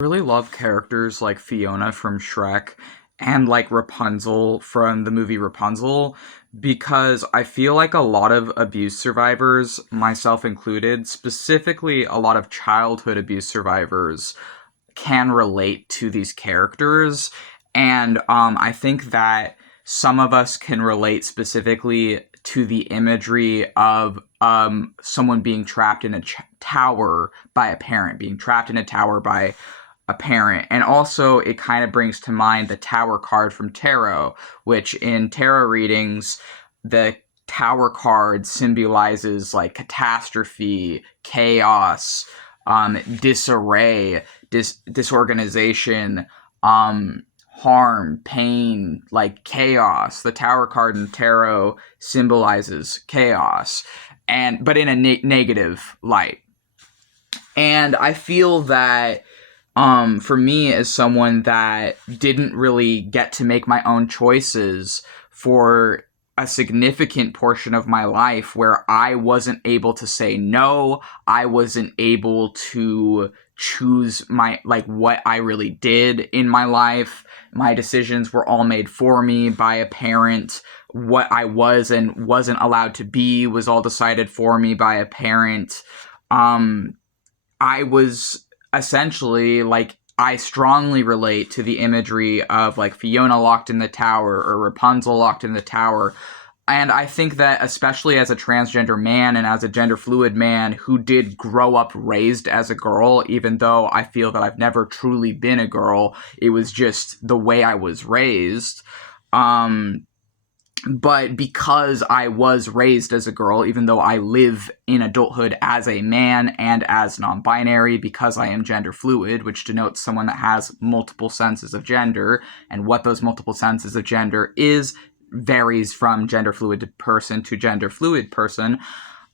Really love characters like Fiona from Shrek and like Rapunzel from the movie Rapunzel because I feel like a lot of abuse survivors, myself included, specifically a lot of childhood abuse survivors, can relate to these characters. And I think that some of us can relate specifically to the imagery of someone being trapped in a tower by a parent, being trapped in a tower by a parent. And also, it kind of brings to mind the tower card from tarot, which in tarot readings, the tower card symbolizes like catastrophe, chaos, disarray, disorganization, harm, pain, like chaos. The tower card in tarot symbolizes chaos, and but in a negative light. And I feel that for me, as someone that didn't really get to make my own choices for a significant portion of my life, where I wasn't able to say no, I wasn't able to choose my like what I really did in my life. My decisions were all made for me by a parent. What I was and wasn't allowed to be was all decided for me by a parent. I was essentially like, I strongly relate to the imagery of like Fiona locked in the tower or Rapunzel locked in the tower. And I think that especially as a transgender man and as a gender fluid man who did grow up raised as a girl, even though I feel that I've never truly been a girl, it was just the way I was raised. But because I was raised as a girl, even though I live in adulthood as a man and as non-binary, because I am gender fluid, which denotes someone that has multiple senses of gender, and what those multiple senses of gender is varies from gender fluid person to gender fluid person.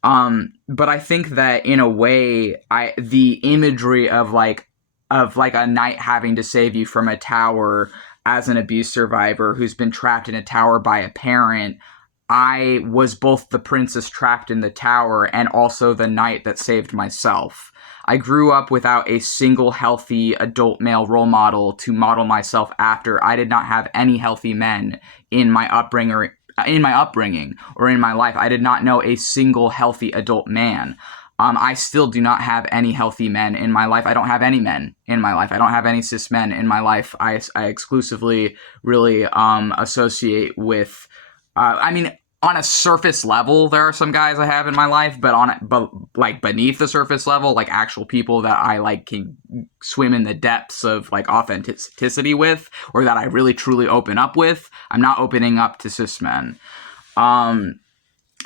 But I think that in a way, the imagery of like a knight having to save you from a tower as an abuse survivor who's been trapped in a tower by a parent, I was both the princess trapped in the tower and also the knight that saved myself. I grew up without a single healthy adult male role model to model myself after. I did not have any healthy men in my upbringing or in my life. I did not know a single healthy adult man. I still do not have any healthy men in my life. I don't have any men in my life. I don't have any cis men in my life. I exclusively really associate with, on a surface level, there are some guys I have in my life, but like beneath the surface level, like actual people that I like can swim in the depths of like authenticity with, or that I really truly open up with. I'm not opening up to cis men.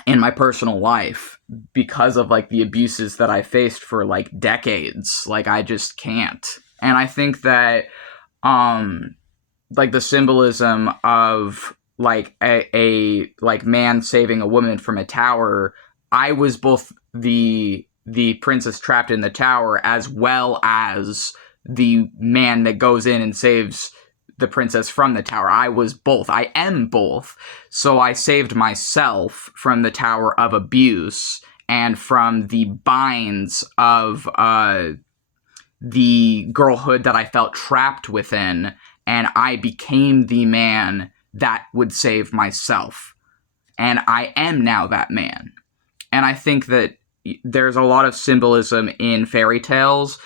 In my personal life because of like the abuses that I faced for like decades. Like I just can't. And I think that like the symbolism of like a like man saving a woman from a tower, I was both the princess trapped in the tower as well as the man that goes in and saves the princess from the tower. I was both. I am both. So I saved myself from the tower of abuse and from the binds of the girlhood that I felt trapped within, and I became the man that would save myself. And I am now that man. And I think that there's a lot of symbolism in fairy tales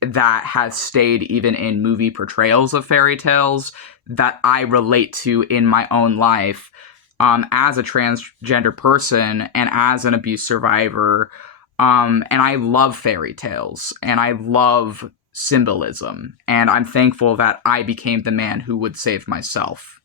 that has stayed even in movie portrayals of fairy tales that I relate to in my own life as a transgender person and as an abuse survivor. And I love fairy tales and I love symbolism. And I'm thankful that I became the man who would save myself.